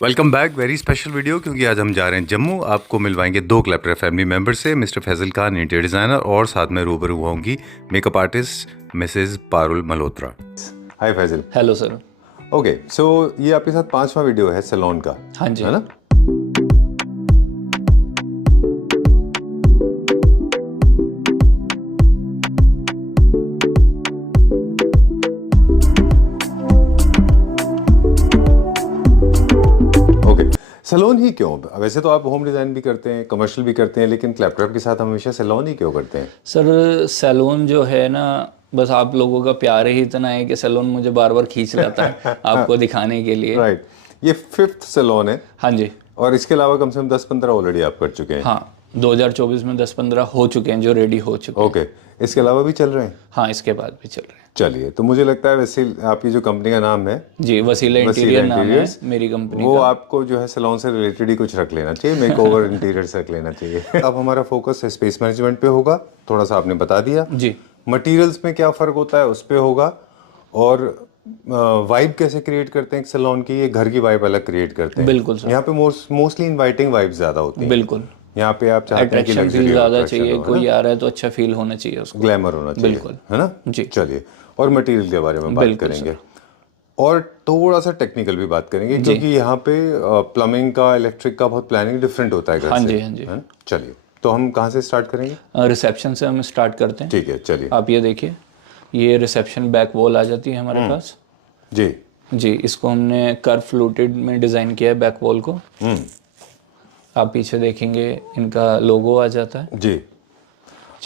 Welcome back. Very special video क्योंकि आज हम जा रहे हैं जम्मू। आपको मिलवाएंगे दो क्लैप्टर फैमिली मेंबर से, Mr Faizal Khan interior designer और साथ में रूबरू होंगी makeup artist Mrs Parul Malhotra. Hi Faizal. Hello sir. Okay, so ये आपके साथ 5वां वीडियो है सैलून का, हाँ जी, है ना? सैलून ही क्यों? वैसे तो आप होम डिज़ाइन भी करते हैं, कमर्शियल भी करते हैं, लेकिन क्लैपटॉप के साथ हमेशा सैलून ही क्यों करते हैं? सर सैलून जो है ना, बस आप लोगों का प्यार ही इतना है कि सैलून मुझे बार बार खींच लाता है आपको दिखाने के लिए। राइट, ये 5th सैलून है। हाँ जी। और इसके अलावा कम से कम 10-15 ऑलरेडी आप कर चुके हैं। हाँ, 2024 में 10-15 हो चुके हैं जो रेडी हो चुके हैं। ओके, इसके अलावा भी चल रहे हैं? हाँ, इसके बाद भी चल रहे हैं। चलिए, तो मुझे लगता है वैसे आपकी जो कंपनी का नाम है जी, वसीला इंटीरियर नाम है मेरी कंपनी वो का। आपको जो है सैलून से रिलेटेड ही कुछ रख लेना चाहिए, मेकओवर इंटीरियर्स रख लेना चाहिए। अब हमारा फोकस स्पेस मैनेजमेंट पे होगा, थोड़ा सा आपने बता दिया जी। मटेरियल्स में क्या फ़र्क होता है उस पे होगा, और वाइब कैसे क्रिएट करते हैं एक सैलून की, ये घर की वाइब अलग क्रिएट करते हैं। बिल्कुल सर। यहाँ पे मोस्टली इनवाइटिंग वाइब ज़्यादा होती है। बिल्कुल, यहाँ पे आप चाहते हैं कि अट्रैक्शन फील लग्जरी ज़्यादा चाहिए, कोई आ रहा है तो अच्छा फील होना चाहिए उसको, ग्लैमर होना चाहिए, बिल्कुल, है ना? जी। चलिए, और मटेरियल के बारे में बात करेंगे और थोड़ा सा टेक्निकल भी बात करेंगे, क्योंकि यहाँ पे प्लम्बिंग का, इलेक्ट्रिक का बहुत प्लानिंग डिफरेंट होता है घर हाँ से। जी, हाँ जी। चलिए, तो हम कहाँ से स्टार्ट करेंगे? रिसेप्शन से हम स्टार्ट करते हैं। ठीक है, चलिए। आप ये देखिए, ये रिसेप्शन बैक वॉल आ जाती है हमारे पास। जी जी, इसको हमने कर्व फ्लूटेड में डिज़ाइन किया है बैक वॉल को। आप पीछे देखेंगे इनका लोगो आ जाता है। जी,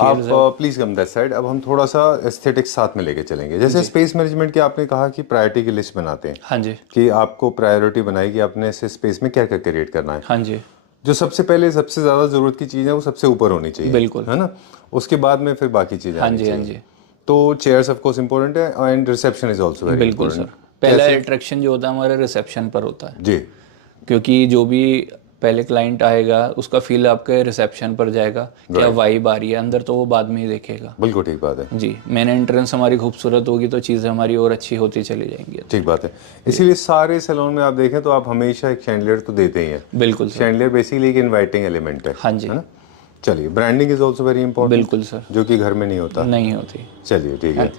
आप प्लीज कम दैट साइड। अब हम थोड़ा सा एस्थेटिक्स साथ में लेके चलेंगे। जैसे स्पेस मैनेजमेंट की आपने कहा कि प्रायोरिटी की लिस्ट बनाते हैं। हाँ जी, कि आपको प्रायोरिटी बनाई कि आपने इस स्पेस में क्या क्या क्रिएट करना है। हाँ जी, जो सबसे पहले सबसे ज्यादा जरूरत की चीज है वो सबसे ऊपर होनी चाहिए, बिल्कुल, है ना? उसके बाद में फिर बाकी चीजें हाँ आनी जी, हाँ चाहिए। जी, तो चेयर्स ऑफ कोर्स इंपॉर्टेंट है and reception is also very बिल्कुल सर। इंपॉर्टेंट। पहला अट्रैक्शन जो होता है हमारे रिसेप्शन पर होता है, जी, क्योंकि जो भी पहले क्लाइंट आएगा उसका फील आपके रिसेप्शन पर जाएगा, क्या वाइब आ रही है अंदर, तो वो बाद में ही देखेगा। बिल्कुल ठीक बात है। जी, मेन एंट्रेंस हमारी खूबसूरत होगी तो चीज़ें हमारी और अच्छी होती चली जाएंगी। ठीक बात है। इसीलिए सारे सैलून में आप देखें तो आप हमेशा एक शैंडलियर तो देते ही हैं। बिल्कुल सर। शैंडलियर बेसिकली एक इनवाइटिंग एलिमेंट है, हाँ जी, है ना? चलिए, branding is also very important, बिल्कुल सर, जो कि घर में नहीं होता। नहीं होती। चलिए, ठीक है।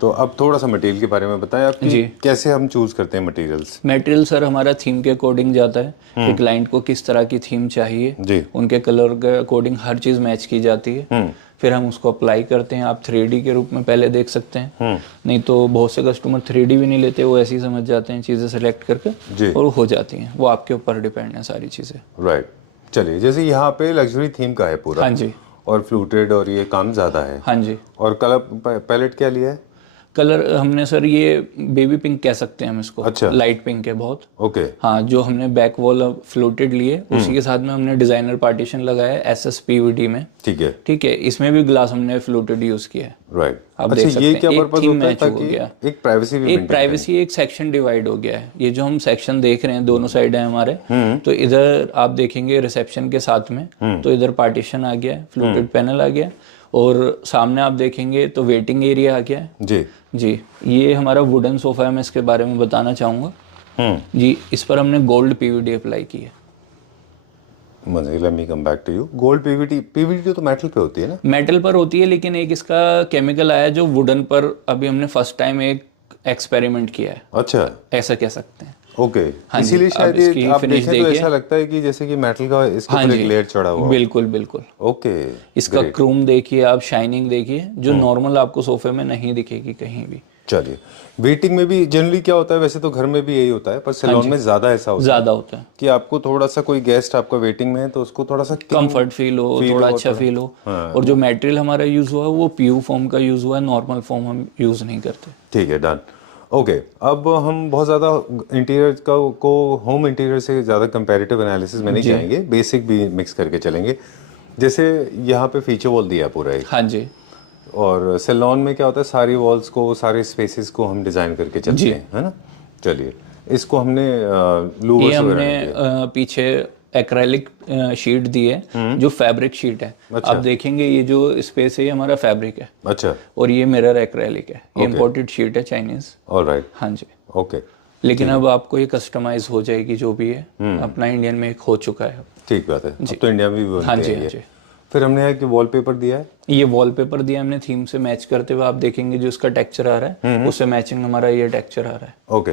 तो अब थोड़ा सा मटेरियल के बारे में बताएं आप कि कैसे हम चूज करते हैं मटेरियल्स। मटेरियल सर हमारा थीम के अकॉर्डिंग जाता है कि क्लाइंट को किस तरह की थीम चाहिए, जी, उनके कलर के अकॉर्डिंग हर चीज़ मैच की जाती है। फिर हम उसको अप्लाई करते हैं। आप 3D के रूप में पहले देख सकते हैं, नहीं तो बहुत से कस्टमर 3D भी नहीं लेते, वो ऐसे ही समझ जाते हैं चीज़ें सेलेक्ट करके और हो जाती हैं। वो आपके ऊपर डिपेंड है सारी चीज़ें। राइट। चलिए, जैसे यहाँ पे लग्जरी थीम का है पूरा। हाँ जी, और फ्लूटेड और ये काम ज़्यादा है। हाँ जी। और कलर पैलेट क्या लिया है? कलर हमने सर ये बेबी पिंक कह सकते हैं हम इसको। अच्छा, लाइट पिंक है बहुत। ओके। हाँ, जो हमने बैक वॉल फ्लोटेड लिए उसी के साथ में हमने डिजाइनर पार्टीशन लगाया SSPVD में। ठीक है, ठीक है। इसमें भी ग्लास हमने फ्लोटेड यूज किया है। राइट। आप अच्छा, देख सकते ये हैं क्या एक पर्पस थीम होता है? मैच हो ताकि गया, एक प्राइवेसी भी एक प्राइवेसी, एक सेक्शन डिवाइड हो गया है। ये जो हम सेक्शन देख रहे हैं दोनों साइड है हमारे, तो इधर आप देखेंगे रिसेप्शन के साथ में, तो इधर पार्टीशन आ गया है, फ्लोटेड पैनल आ गया, और सामने आप देखेंगे तो वेटिंग एरिया आ गया है। जी जी, ये हमारा वुडन सोफा है, मैं इसके बारे में बताना चाहूँगा। जी, इस पर हमने गोल्ड PVD अप्लाई की है। Let me come back to you. Gold PVD तो मेटल पे होती है ना? मेटल पर होती है, लेकिन एक इसका केमिकल आया जो वुडन पर अभी हमने फर्स्ट टाइम एक एक्सपेरिमेंट किया है, अच्छा, ऐसा कह सकते हैं। ओके। हाँ इसीलिए जी, शायद इसकी ये आप फिनिश देखें तो देखिए। ऐसा लगता है कि जैसे कि मेटल का इसके हाँ ऊपर जी, एक लेयर चढ़ा हुआ हो। बिल्कुल बिल्कुल। ओके, इसका क्रोम देखिए आप, शाइनिंग देखिए, जो नॉर्मल आपको सोफे में नहीं दिखेगी कहीं भी। चलिए, वेटिंग में भी जनरली क्या होता है, वैसे तो घर में भी यही होता है, पर सैलून में ज्यादा ऐसा होता है ज्यादा होता है कि आपको थोड़ा सा कोई गेस्ट आपका वेटिंग में है तो उसको थोड़ा सा कंफर्ट फील हो, थोड़ा अच्छा फील हो। और जो मटेरियल हमारा यूज हुआ है वो PU फॉर्म का यूज हुआ है, नॉर्मल फॉर्म हम यूज नहीं करते। ठीक है, डन। ओके, अब हम बहुत ज़्यादा इंटीरियर को होम इंटीरियर से ज़्यादा कंपैरेटिव एनालिसिस में नहीं जाएंगे, बेसिक भी मिक्स करके चलेंगे। जैसे यहाँ पे फीचर वॉल दिया है पूरा एक, हाँ जी, और सैलून में क्या होता है, सारी वॉल्स को, सारे स्पेसेस को हम डिज़ाइन करके चलते हैं, है ना? चलिए, इसको हमने ये लूवर्स हमने पीछे एक्रेलिक शीट दी है, जो फैब्रिक शीट है। आप देखेंगे ये जो स्पेस है ये हमारा फैब्रिक है, अच्छा, और ये मिरर एक्रेलिक है। ये इम्पोर्टेड शीट है चाइनीज। ऑलराइट, हाँ जी, ओके। लेकिन अब आपको ये कस्टमाइज हो जाएगी जो भी है, अपना इंडियन में एक हो चुका है। ठीक बात है, अब तो इंडिया में भी बनते हाँ जी, हैं हाँ ये। जी। फिर हमने यहाँ वॉलपेपर दिया है, ये वॉलपेपर दिया हमने थीम से मैच करते हुए, आप देखेंगे जो इसका टेक्सचर आ रहा है उससे मैचिंग हमारा ये टेक्सचर आ रहा है। Okay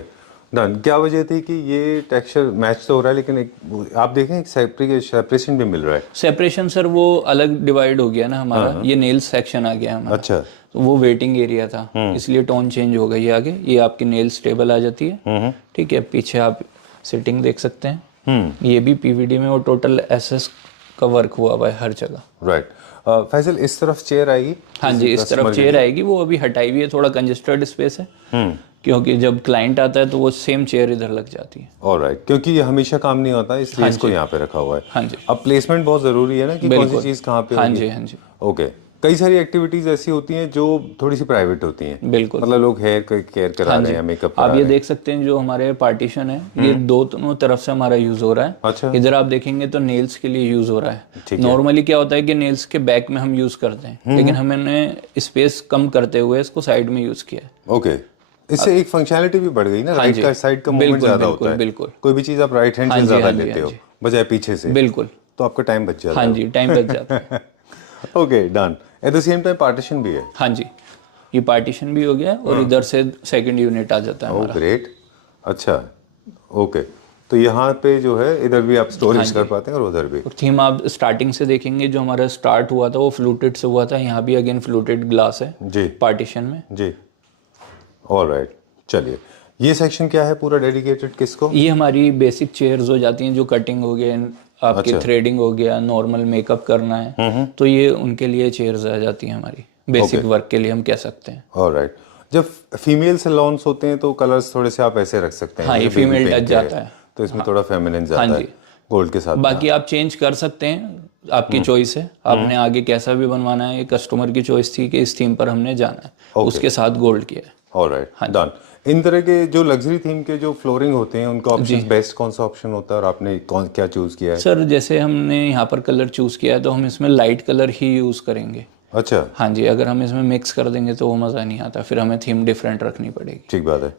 done. क्या वजह थी कि ये टेक्सचर मैच तो हो रहा है, लेकिन एक आप देखें एक सेपरेशन भी मिल रहा है। सेपरेशन सर वो अलग डिवाइड हो गया ना हमारा, ये नेल्स सेक्शन आ गया हमारा। अच्छा, तो वो वेटिंग एरिया था, इसलिए टोन चेंज हो गई आगे। ये आपकी नेल्स टेबल आ जाती है, ठीक है। पीछे आप सिटिंग देख सकते हैं, ये भी पीवीडी में, और टोटल एसएस का वर्क हुआ हुआ है हर जगह। राइट। फैसल इस तरफ चेयर आएगी? हाँ जी, इस तरफ चेयर आएगी, वो अभी हटाई हुई है, थोड़ा कंजेस्टेड स्पेस है, क्योंकि जब क्लाइंट आता है तो वो सेम चेयर इधर लग जाती है। ऑलराइट, क्योंकि ये हमेशा काम नहीं होता, इसलिए इसको यहाँ पे रखा हुआ है। हाँ जी। अब प्लेसमेंट बहुत जरूरी है ना, कि कौन सी चीज कहाँ पे हाँ होगी। जी, हाँ जी। ओके। कई सारी एक्टिविटीज ऐसी होती हैं जो थोड़ी सी प्राइवेट होती हैं, बिल्कुल। मतलब लोग हेयर केयर करा रहे हैं, मेकअप करा आप रहे ये हैं। देख सकते हैं जो हमारे पार्टीशन है, ये दोनों तरफ से हमारा यूज हो रहा है। अच्छा। इधर आप देखेंगे तो नेल्स के लिए यूज हो रहा है। नॉर्मली क्या होता है कि नेल्स के बैक में हम यूज करते हैं, लेकिन हमने स्पेस कम करते हुए इसको साइड में यूज किया है। ओके, इससे एक फंक्शनैलिटी भी बढ़ गई ना, राइट का साइड का मूवमेंट ज्यादा होता है। बिल्कुल। कोई भी चीज आप राइट हैंड से ज्यादा लेते हो बजाय पीछे से, बिल्कुल, तो आपका टाइम बच जाता है। हाँ जी, टाइम बच जाता है। Okay done. At the same time partition भी है? हाँ जी, ये पार्टीशन भी हो गया है, और इधर से सेकंड यूनिट आ जाता है हमारा। ग्रेट, अच्छा। ओके, तो यहाँ पे जो है इधर भी आप स्टोरेज कर पाते हैं और उधर भी। थीम आप स्टार्टिंग से देखेंगे, जो हमारा स्टार्ट हुआ था वो फ्लूटेड से हुआ था, यहाँ भी अगेन फ्लूटेड ग्लास है जी पार्टीशन में जी। ऑलराइट, चलिए ये सेक्शन क्या है पूरा डेडिकेटेड किसको? ये हमारी बेसिक चेयर्स हो जाती हैं, जो कटिंग हो गया, आपकी थ्रेडिंग हो गया, नॉर्मल मेकअप करना है, तो ये उनके लिए चेयर्स आ जाती हैं हमारी बेसिक वर्क के लिए, हम कह सकते हैं। ऑलराइट। जब फीमेल सैलून्स होते हैं तो कलर्स थोड़े से आप ऐसे रख सकते हैं। हाँ, ये फीमेल टच जाता है, तो इसमें थोड़ा फेमिनिन जाता है गोल्ड के साथ। बाकी आप चेंज कर सकते हैं, आपकी चॉइस है, आपने आगे कैसा भी बनवाना है। ये कस्टमर की चॉइस थी कि इस थीम पर हमने जाना है, उसके साथ गोल्ड किया है। Alright done. इन तरह के जो लग्जरी थीम के जो फ्लोरिंग होते हैं, उनका ऑप्शन बेस्ट कौन सा ऑप्शन होता है, और आपने कौन क्या चूज किया है? सर जैसे हमने यहाँ पर कलर चूज किया है, तो हम इसमें लाइट कलर ही यूज करेंगे। अच्छा। हाँ जी, अगर हम इसमें मिक्स कर देंगे तो वो मज़ा नहीं आता, फिर हमें थीम डिफरेंट रखनी पड़ेगी। ठीक बात है,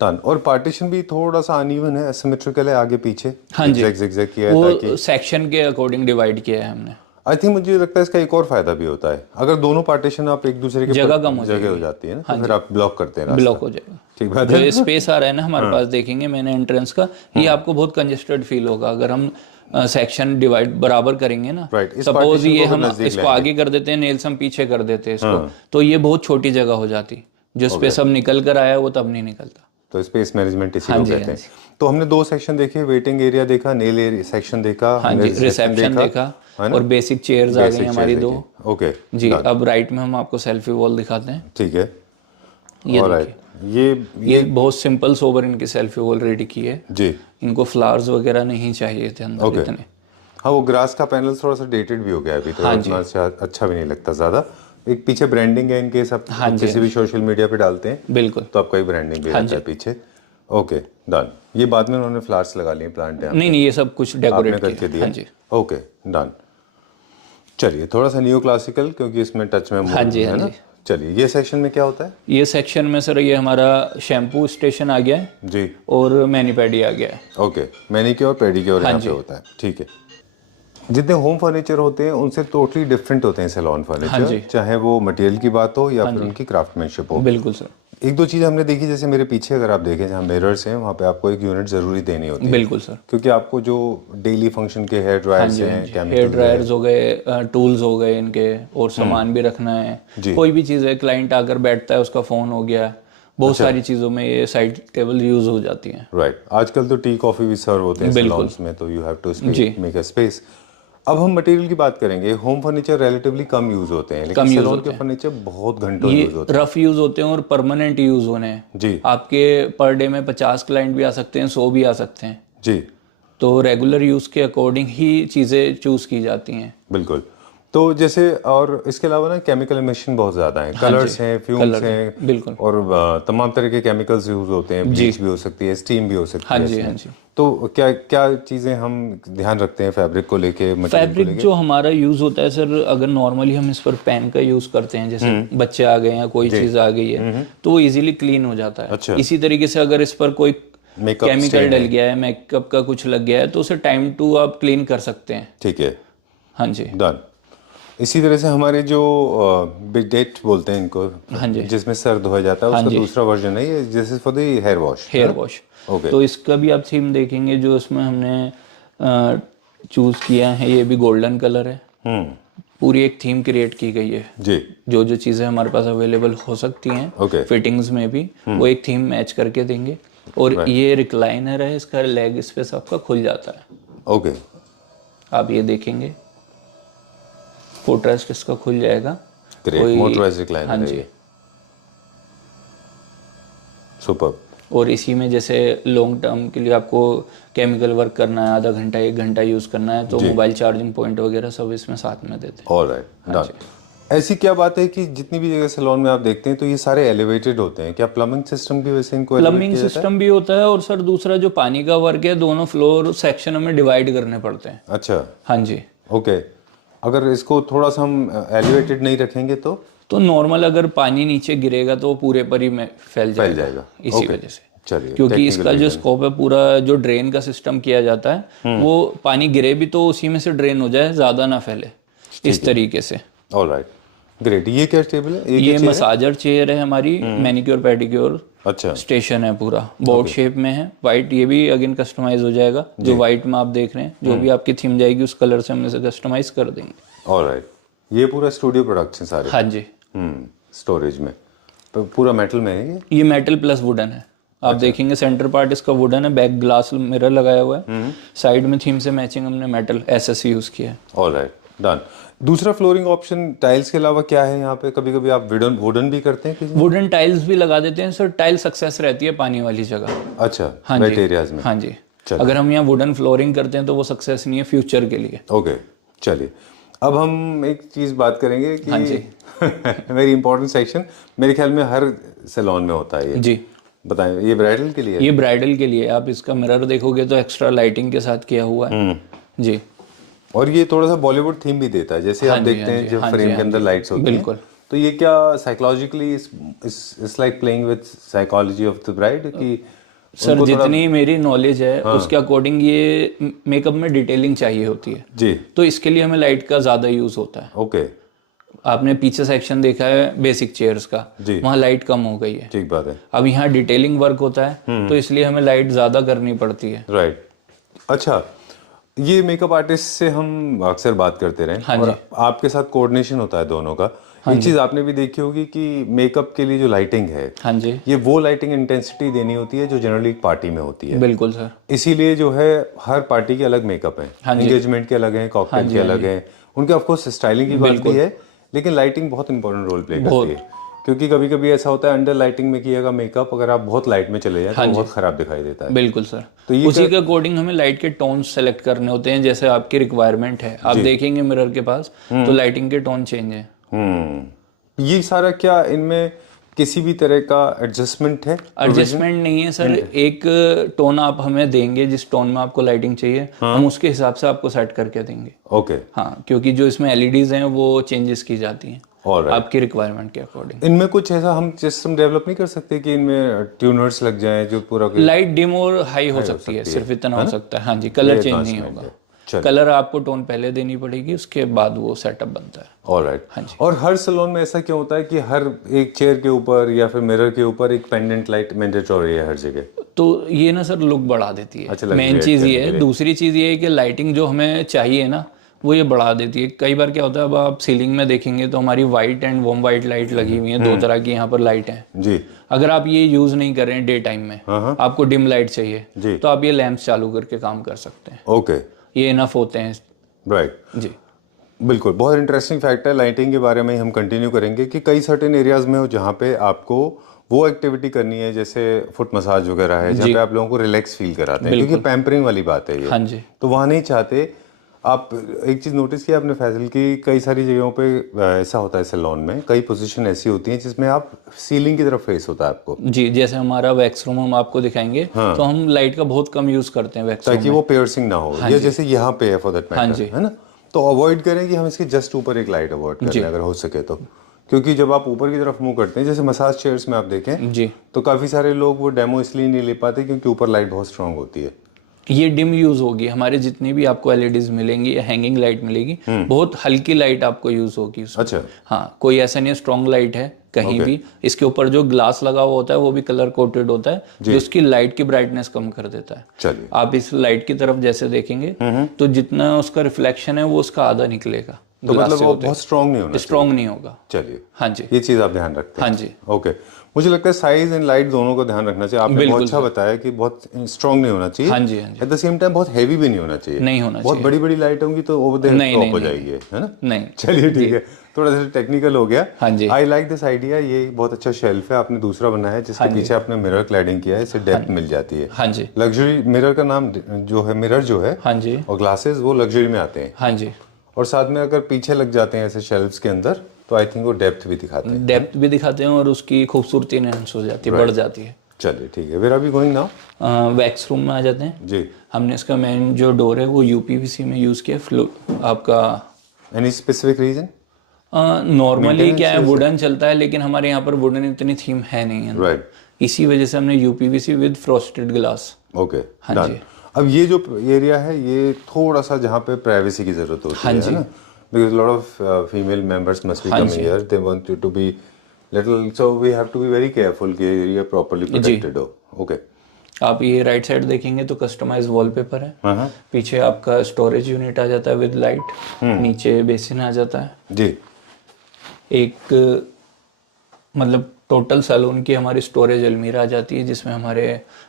डन। और पार्टीशन भी थोड़ा सा अनइवन है, एसिमेट्रिकल है, आगे पीछे हाँ जी, zigzag किया है, वो सेक्शन के अकॉर्डिंग डिवाइड किया है हमने। आई थिंक मुझे लगता है इसका एक और फायदा भी होता है, अगर दोनों पार्टीशन आप एक दूसरे के जगह कम हो जाती है ना, तो फिर आप ब्लॉक करते हैं, ब्लॉक हो जाएगा। ठीक बात है। जो स्पेस आ रहा है ना हमारे पास, देखेंगे मैंने एंट्रेंस का, ये आपको बहुत कंजेस्टेड फील होगा अगर हम सेक्शन डिवाइड बराबर करेंगे ना। सपोज ये हम इसको आगे कर देते हैं, नेल्स हम पीछे कर देते हैं इसको, तो ये बहुत छोटी जगह हो जाती, जो स्पेस अब निकल कर आया वो तब नहीं निकलता। तो स्पेस मैनेजमेंट इसी को कहते हैं। तो हमने दो सेक्शन देखे, वेटिंग एरिया देखा, नेल एरिया सेक्शन देखा, हाँ जी, रिसेप्शन देखा, और बेसिक चेयर्स आ गई हमारी दो। ओके जी, अब राइट में हम आपको सेल्फी वॉल दिखाते हैं। ठीक है, ये ऑलराइट। ये बहुत सिंपल सोबर इनकी सेल्फी वॉल रेडी की है जी। इनको फ्लावर्स वगैरह नहीं चाहिए थे अंदर इतने। हाँ, वो ग्रास का पैनल थोड़ा सा डेटेड भी हो गया अभी, तो उतना अच्छा भी नहीं लगता ज्यादा। एक पीछे ब्रांडिंग है इनके, सब किसी भी सोशल मीडिया पे डालते हैं, बिल्कुल, तो आपका ही ब्रांडिंग भी रहता है पीछे। Okay done. ये बाद में उन्होंने फ्लावर्स लगा लिए, प्लांट है? नहीं, ये सब कुछ डेकोरेट करके दिया। हाँ जी। Okay done. चलिए थोड़ा सा नियो क्लासिकल, क्योंकि इसमें टच में हाँ जी, है ना। चलिए ये सेक्शन में क्या होता है? ये सेक्शन में सर ये हमारा शैम्पू स्टेशन आ गया है जी, और मैनीपेडी आ गया है। ओके, मैनीक्योर पेडिक्योर यहाँ पे होता है, ठीक है। जितने होम फर्नीचर होते हैं उनसे टोटली डिफरेंट होते हैं सैलून फर्नीचर, चाहे वो मटेरियल की बात हो या फिर उनकी क्राफ्टमैनशिप हो। बिल्कुल सर। एक दो चीज़ हमने देखी, जैसे मेरे पीछे अगर आप देखें जहाँ मिरर्स हैं, वहाँ पे आपको एक यूनिट जरूरी देनी होती है। बिल्कुल सर, क्योंकि आपको जो डेली फंक्शन के हेयर ड्रायर्स हैं, हेयर ड्रायर्स हो गए, टूल्स हो गए इनके, और सामान भी रखना है। कोई भी चीज़ है, क्लाइंट आकर बैठता है, उसका फ़ोन हो गया, बहुत सारी चीज़ों में ये साइड टेबल यूज हो जाती हैं। राइट। आजकल तो टी कॉफी भी सर्व होते हैं सैलून्स में, तो you have to make a space. अब हम मटेरियल की बात करेंगे। होम फर्नीचर रिलेटिवली कम यूज होते हैं, लेकिन सैलून के फर्नीचर बहुत घंटों यूज होते हैं। रफ यूज होते हैं और परमानेंट यूज होने हैं जी। आपके पर डे में 50 क्लाइंट भी आ सकते हैं, 100 भी आ सकते हैं जी। तो रेगुलर यूज के अकॉर्डिंग ही चीजें चूज की जाती हैं। बिल्कुल। तो जैसे, और इसके अलावा ना केमिकल एमिशन बहुत ज्यादा है, कलर्स हैं, फ्यूम्स हैं, बिल्कुल, और तमाम तरह के केमिकल्स यूज होते हैं, ब्लीच भी हो सकती है, स्टीम भी हो सकती है। हाँ जी, हाँ जी। तो क्या क्या चीजें हम ध्यान रखते हैं फैब्रिक को लेके, मटेरियल को फैब्रिक जो हमारा यूज होता है सर, अगर नॉर्मली हम इस पर पेन का यूज करते हैं, जैसे बच्चे आ गए या कोई चीज आ गई है, तो वो इजीली क्लीन हो जाता है। इसी तरीके से अगर इस पर कोई Makeup केमिकल stain डल है। गया है, मेकअप का कुछ लग गया है, तो उसे टाइम टू आप क्लीन कर सकते हैं। ठीक है, हाँ जी। डन। इसी तरह से हमारे जो बिडेट बोलते हैं इनको, हाँ जी। जिसमें सर धोया जाता है, हाँ उसका जी। दूसरा वर्जन है ये, जैसे for the hair wash. Hair wash. Okay. तो इसका भी आप थीम देखेंगे जो इसमें हमने चूज किया है, ये भी गोल्डन कलर है। पूरी एक थीम क्रिएट की गई है। जी। जो जो चीज़ें हमारे पास अवेलेबल हो सकती हैं ओके। फिटिंग्स में भी, वो एक थीम मैच करके देंगे। और ये रिक्लाइनर है, इसका लेग स्पेस आपका खुल जाता है। ओके। आप ये देखेंगे, फुटरेस्ट इसका खुल जाएगा। ग्रेट, मोटराइज्ड रिक्लाइनर हाँ है जी। ये। सुपर। और इसी में जैसे लॉन्ग टर्म के लिए आपको केमिकल वर्क करना है, आधा घंटा 1 घंटा यूज़ करना है, तो मोबाइल चार्जिंग पॉइंट वगैरह सब इसमें साथ में देते हैं। Alright, done. ऐसी क्या बात है कि जितनी भी जगह सैलून में आप देखते हैं तो ये सारे एलिवेटेड होते हैं, क्या प्लम्बिंग सिस्टम की वजह से इनको elevate प्लम्बिंग किया जाता है? सिस्टम भी होता है, और सर दूसरा जो पानी का वर्क है, दोनों फ्लोर सेक्शन हमें डिवाइड करने पड़ते हैं। अच्छा, हाँ जी। ओके। अगर इसको थोड़ा सा हम एलिवेटेड नहीं रखेंगे तो नॉर्मल अगर पानी नीचे गिरेगा तो वो पूरे पर ही में फैल जाएगा। इसी ओके। वजह से, चलिए, क्योंकि इसका जो स्कोप है, पूरा जो ड्रेन का सिस्टम किया जाता है, वो पानी गिरे भी तो उसी में से ड्रेन हो जाए, ज्यादा ना फैले, इस तरीके से। Alright, great. ये क्या टेबल है? ये मसाजर चेयर है हमारी, मैनिक्योर पेडिक्योर अच्छा, स्टेशन है, पूरा बोर्ड शेप में है, वाइट। ये भी अगेन कस्टमाइज हो जाएगा, जो वाइट में आप देख रहे हैं, जो भी आपकी थीम जाएगी उस कलर से हम इसे कस्टमाइज कर देंगे। ऑलराइट। ये पूरा स्टूडियो प्रोडक्ट्स हैं सारे? हाँ जी। स्टोरेज में तो पूरा मेटल में है ये मेटल प्लस वुडन है। आप देखेंगे सेंटर पार्ट इसका वुडन है, बैक ग्लास मिरर लगाया हुआ है, साइड में थीम से मैचिंग हमने मेटल एसएस यूज किया है। Alright, done. दूसरा फ्लोरिंग ऑप्शन टाइल्स के अलावा क्या है यहाँ पे? कभी कभी आप वुडन भी करते हैं किसी? वुडन टाइल्स भी लगा देते हैं सर, टाइल सक्सेस रहती है पानी वाली जगह। अच्छा, हाँ वेट जी। एरियाज में। हाँ जी। अगर हम यहाँ वुडन फ्लोरिंग करते हैं तो वो सक्सेस नहीं है फ्यूचर के लिए। ओके, चलिए। अब हम एक चीज बात करेंगे कि हाँ जी। वेरी इंपॉर्टेंट सेक्शन, मेरे ख्याल में हर सैलून में होता है ये। जी। बताएं, ये ब्राइडल के लिए है? ये ब्राइडल के लिए। आप इसका मिरर देखोगे तो एक्स्ट्रा लाइटिंग के साथ किया हुआ है। जी। और ये थोड़ा सा बॉलीवुड थीम भी देता है, जैसे आप देखते हैं जब फ्रेम के अंदर लाइट्स होती हैं। बिल्कुल। तो ये क्या psychologically it's like playing with psychology of the bride कि सर जितनी मेरी नॉलेज है उसके अकॉर्डिंग ये मेकअप में डिटेलिंग चाहिए होती है जी, तो इसके लिए हमें लाइट का ज़्यादा यूज़ होता है। ओके। आपने पीछे सेक्शन देखा है बेसिक चेयर्स का, वहाँ लाइट कम हो गई है। ठीक बात है। अब यहाँ डिटेलिंग वर्क होता है तो इसलिए हमें लाइट ज़्यादा करनी पड़ती है। राइट। अच्छा, ये मेकअप आर्टिस्ट से हम अक्सर बात करते रहे। हाँ और आपके साथ कोऑर्डिनेशन होता है दोनों का। एक चीज आपने भी देखी होगी कि मेकअप के लिए जो लाइटिंग है, हाँ जी, ये वो लाइटिंग इंटेंसिटी देनी होती है जो जनरली एक पार्टी में होती है। बिल्कुल सर। इसीलिए जो है हर पार्टी के अलग मेकअप है, एंगेजमेंट के अलग हैं, कॉकटेल के अलग हैं, उनके ऑफ कोर्स स्टाइलिंग की बात भी है, लेकिन लाइटिंग बहुत इंपॉर्टेंट रोल प्ले करती है। क्योंकि कभी कभी ऐसा होता है अंडर लाइटिंग में किएगा मेकअप, अगर आप बहुत लाइट में चले जाए तो बहुत खराब दिखाई देता है। बिल्कुल सर। तो उसी के अकॉर्डिंग हमें लाइट के टोन्स सेलेक्ट करने होते हैं, जैसे आपकी रिक्वायरमेंट है। आप देखेंगे मिरर के पास तो लाइटिंग के टोन चेंज है। ये सारा क्या इनमें किसी भी तरह का एडजस्टमेंट है? एडजस्टमेंट नहीं है सर, एक टोन आप हमें देंगे, जिस टोन में आपको लाइटिंग चाहिए हम उसके हिसाब से आपको सेट करके देंगे। ओके। हाँ, क्योंकि जो इसमें एलईडीज हैं वो चेंजेस की जाती हैं आपकी रिक्वायरमेंट के अकॉर्डिंग। इनमें कुछ ऐसा हम सिस्टम डेवलप नहीं कर सकते कि इनमें ट्यूनर्स लग जाएं जो पूरा लाइट डिम और हाई हो सकती है, सिर्फ इतना हो सकता है। हाँ जी, कलर चेंज नहीं होगा। कलर आपको टोन पहले देनी पड़ेगी, उसके बाद वो सेटअप बनता है। ऑलराइट। हाँ जी। और हर सैलून में ऐसा क्यों होता है कि हर एक चेयर के ऊपर या फिर मिरर के ऊपर एक पेंडेंट लाइट मैंडेटरी है हर जगह? तो ये ना सर लुक बढ़ा देती है। अच्छा, मेन चीज ये है। दूसरी चीज ये है कि लाइटिंग जो हमें चाहिए ना वो ये बढ़ा देती है। कई बार क्या होता है, अब आप सीलिंग में देखेंगे तो हमारी white and warm white light लगी हुई है, दो तरह की यहाँ पर लाइट है जी। अगर आप ये यूज नहीं कर रहे हैं डे टाइम में, आपको डिम लाइट चाहिए तो आप ये लैंप्स चालू करके काम कर सकते हैं। ओके, ये इनफ होते हैं। राइट जी बिल्कुल। बहुत इंटरेस्टिंग फैक्ट है। लाइटिंग के बारे में हम कंटिन्यू करेंगे कि कई सर्टेन एरियाज में हो जहाँ पे आपको वो एक्टिविटी करनी है, जैसे फुट मसाज वगैरह है, जहाँ पे आप लोगों को रिलैक्स फील कराते हैं, क्योंकि पैम्परिंग वाली बात है ये। हाँ जी। तो वहाँ नहीं चाहते आप। एक चीज़ नोटिस किया आपने फैजल की, कई सारी जगहों पे ऐसा होता है सैलून में, कई पोजीशन ऐसी होती हैं जिसमें आप सीलिंग की तरफ फेस होता है आपको। जी, जैसे हमारा वैक्स रूम हम आपको दिखाएंगे तो हम लाइट का बहुत कम यूज करते हैं वैक्स रूम में, ताकि वो पियर्सिंग ना हो, या जैसे यहाँ पे है फॉर दैट मैटर, है ना। तो अवॉइड करें कि हम इसके जस्ट ऊपर एक लाइट अवॉइड करें अगर हो सके तो। क्योंकि जब आप ऊपर की तरफ मुंह करते हैं, जैसे मसाज चेयर्स में आप देखें जी, तो काफ़ी सारे लोग वो डेमो इसलिए नहीं ले पाते क्योंकि ऊपर लाइट बहुत स्ट्रांग होती है। ये डिम यूज होगी, हमारे जितनी भी आपको एलईडीज मिलेंगी या हैंगिंग लाइट मिलेगी, बहुत हल्की लाइट आपको यूज होगी उसमें। अच्छा। हाँ, कोई ऐसा नहीं है स्ट्रॉन्ग लाइट है कहीं भी। इसके ऊपर जो ग्लास लगा हुआ होता है वो भी कलर कोटेड होता है, जो उसकी लाइट की ब्राइटनेस कम कर देता है। चलिए, आप इस लाइट की तरफ जैसे देखेंगे तो जितना उसका रिफ्लेक्शन है वो उसका आधा निकलेगा। तो मतलब वो बहुत स्ट्रांग नहीं होना स्ट्रॉन्ग नहीं होगा। चलिए, हाँ जी, ये चीज़ आप ध्यान रखते हैं। हाँ जी, ओके, मुझे लगता है साइज एंड लाइट दोनों को ध्यान रखना चाहिए। आपने बहुत अच्छा बताया कि बहुत स्ट्रांग नहीं होना चाहिए। हाँ जी, हाँ जी, एट द सेम टाइम बहुत हैवी भी नहीं होना चाहिए। नहीं होना बहुत बड़ी बड़ी लाइट होंगी तो ओवर द टॉप हो जाएगी, है ना? नहीं। चलिए ठीक है, थोड़ा सा टेक्निकल हो गया। हाँ जी, आई लाइक दिस आइडिया। ये बहुत अच्छा शेल्फ है, आपने दूसरा बनाया है जिसके पीछे आपने मिरर क्लैडिंग किया है, इससे डेप्थ मिल जाती है। हाँ जी, लग्जरी मिरर का नाम जो है, मिरर जो है हाँ जी, और ग्लासेस वो लग्जरी में आते हैं। हाँ जी। और साथ में अगर पीछे लग जाते हैं ऐसे शेल्फ्स के अंदर तो आई थिंक वो डेप्थ भी दिखाते हैं। डेप्थ भी दिखाते हैं और उसकी खूबसूरती एनहांस हो जाती है, बढ़ जाती है। चलिए ठीक है, where are we going now? Wax room में आ जाते हैं जी। हमने इसका मेन जो डोर है वो यूपीवीसी में यूज़ किया। आपका एनी स्पेसिफिक रीजन? नॉर्मली क्या है, वुडन चलता है, लेकिन हमारे यहाँ पर वुडन इतनी थीम है नहीं है। राइट, इसी वजह से हमने UPVC with frosted glass. Okay, हाँ जी। अब ये जो एरिया है ये थोड़ा सा जहाँ पे प्राइवेसी की जरूरत होती है ना, because lot of female members must be coming here, they want you to be little, so we have to be very careful कि एरिया प्रॉपर्ली प्रोटेक्टेड हो। ओके, आप ये राइट साइड देखेंगे तो कस्टमाइज वॉलपेपर है। पीछे आपका स्टोरेज यूनिट आ जाता है विद लाइट, नीचे बेसिन आ जाता है जी। एक मतलब टोटल सैलून की हमारी स्टोरेज अलमीरा आ जाती है, जिसमें हमारे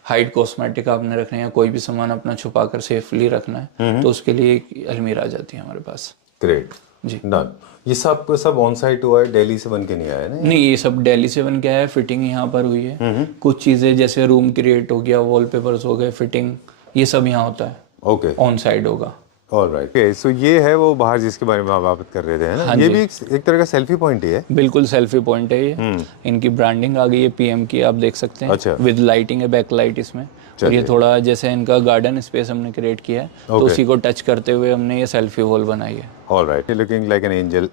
हाइट कॉस्मेटिक आपने रखना है या कोई भी सामान अपना छुपा कर सेफली रखना है तो उसके लिए एक अलमीरा आ जाती है हमारे पास। ग्रेट जी, डन। ये सब ऑन साइट हुआ है, दिल्ली से बन के नहीं आया ना? नहीं, ये सब दिल्ली से बन के आया है। फिटिंग यहाँ पर हुई है। कुछ चीज़ें जैसे रूम क्रिएट हो गया, वॉलपेपर्स हो गए, फिटिंग, ये सब यहाँ होता है। ओके, ऑन साइड होगा। ऑलराइट। ओके, सो ये है वो बाहर जिसके बारे में आप बात कर रहे थे, है ना? हाँ ये जी। भी एक तरह का सेल्फी पॉइंट ही है। बिल्कुल सेल्फी पॉइंट है ये। इनकी ब्रांडिंग आ गई है पीएम की, आप देख सकते हैं। अच्छा। विद लाइटिंग है, बैक लाइट इसमें। और ये थोड़ा जैसे इनका गार्डन स्पेस हमने क्रिएट किया है तो उसी को टच करते हुए हमने ये सेल्फी वॉल बनाई है। Alright, looking like an angel.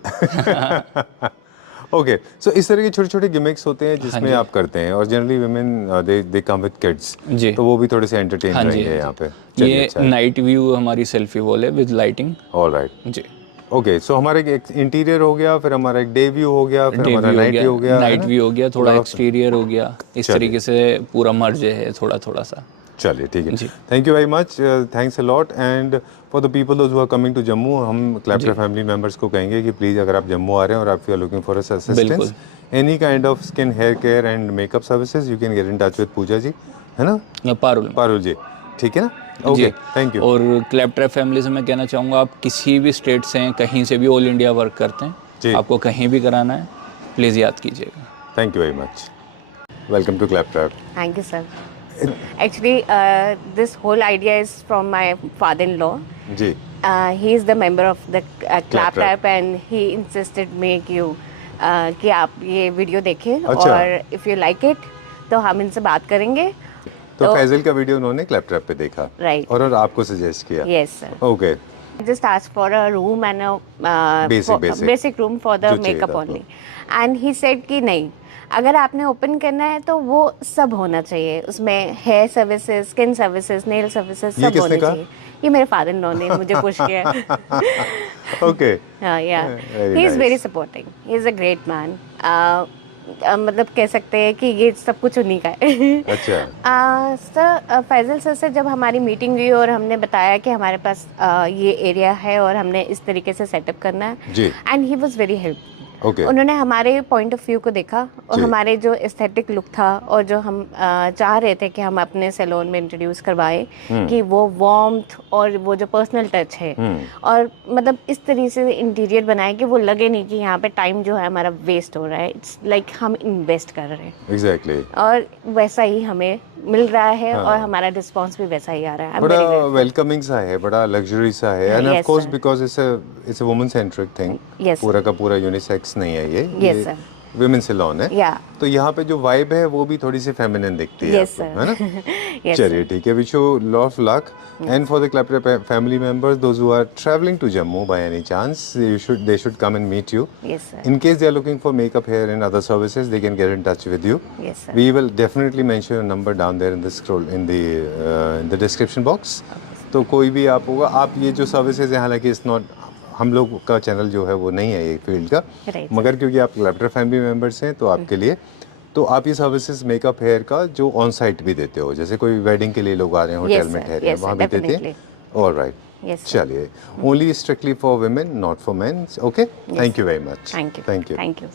Okay, so इस तरह के छोटे छोटे गिमिक्स होते हैं जिसमें आप करते हैं, और generally women they come with kids, जी, तो वो भी थोड़े से एंटरटेन रहेंगे यहाँ पे। ये नाइट व्यू हमारी सेल्फी वॉल है विद लाइटिंग। ऑलराइट जी, ओके, सो हमारा एक इंटीरियर हो गया, फिर हमारा एक डे व्यू हो गया, फिर हमारा नाइट व्यू हो गया, नाइट व्यू हो गया, थोड़ा एक्सटीरियर हो गया। इस तरीके से पूरा मर्ज है थोड़ा थोड़ा सा। चलिए ठीक है, thank you very much, thanks a lot. And for the people those who are coming to Jammu, हम क्लैप्टर फैमिली मेंबर्स को कहेंगे कि प्लीज़ अगर आप जम्मू आ रहे हैं और आप you are looking for assistance, any kind of skin hair care and makeup services, you can get in touch with Pooja ji, है ना? पारुल जी, ठीक है ना? Okay, thank you. और क्लैप्टर फैमिली से मैं कहना चाहूँगा, आप किसी भी स्टेट से हैं, कहीं से भी ऑल इंडिया वर्क करते हैं, आपको कहीं भी कराना है, प्लीज़ याद कीजिएगा। Thank you very much, welcome to Clapter. Thank you, sir. Actually, this whole idea is from my father-in-law. जी। He is the member of the Clap Clap Rap, and he insisted me कि आप ये video देखें, अच्छा। और if you like it, तो हम इनसे बात करेंगे। तो फैजल का वीडियो उन्होंने क्लैप्टर पे देखा, Right. और आपको सजेस्ट किया। Yes, sir. Okay, Just asked for a room and a basic room for the जो चाहिए makeup था only, and he said कि नहीं, अगर आपने ओपन करना है तो वो सब होना चाहिए उसमें, hair services, skin services, nail services, सब होने चाहिए। ये मेरे फादर इन लॉ ने मुझे पुश किया। ओके, हाँ, या he is very supporting, he is a great man. मतलब कह सकते हैं कि ये सब कुछ उन्हीं का है। अच्छा। सर, फैजल सर से जब हमारी मीटिंग हुई और हमने बताया कि हमारे पास ये एरिया है और हमने इस तरीके से सेटअप करना है, and he was very help. उन्होंने हमारे पॉइंट ऑफ व्यू को देखा और हमारे जो एस्थेटिक लुक था और जो हम चाह रहे थे कि हम अपने सैलून में इंट्रोड्यूस करवाएं, कि वो वार्मथ और वो जो पर्सनल टच है, और मतलब इस तरीके से इंटीरियर बनाए कि वो लगे नहीं कि यहाँ पे टाइम जो है हमारा वेस्ट हो रहा है, इट्स लाइक हम इन्वेस्ट कर रहे हैं। एग्जैक्टली। और वैसा ही हमें मिल रहा है, और हमारा रिस्पांस भी वैसा ही आ रहा है। बड़ा वेलकमिंग सा है, बड़ा लग्जरी सा है, end of course because it's a woman centric thing, पूरा का पूरा यूनिसेक्स नहीं है ये। Yes sir. विमेन सैलून है, या तो यहाँ पे जो वाइब है वो भी थोड़ी सी फेमिनिन दिखती है यस आपको, है ना? सर चलिए ठीक है, wish you lot of luck and for the Clapter family members those who are travelling to Jammu by any chance they should come and meet you. Yes sir In case they are looking for makeup, hair and other services, they can get in touch with you. Yes sir We will definitely mention your number down there in the scroll in the description box. तो कोई भी आप होगा, आप ये जो services है, हालांकि इट्स नॉट, हम लोग का चैनल जो है वो नहीं है ये फील्ड का, Right. मगर क्योंकि आप क्लैप्टर फैमिली मेंबर्स हैं तो आपके लिए, तो आप ये सर्विसेज मेकअप हेयर का जो ऑन साइट भी देते हो, जैसे कोई वेडिंग के लिए लोग आ रहे हैं होटल में sir. ठहरे हैं, Yes, वहाँ sir, भी देते हैं. definitely. Alright, Yes, sir. चलिए, only strictly for women, not for men. Okay, thank you very much. Thank you thank you. Thank you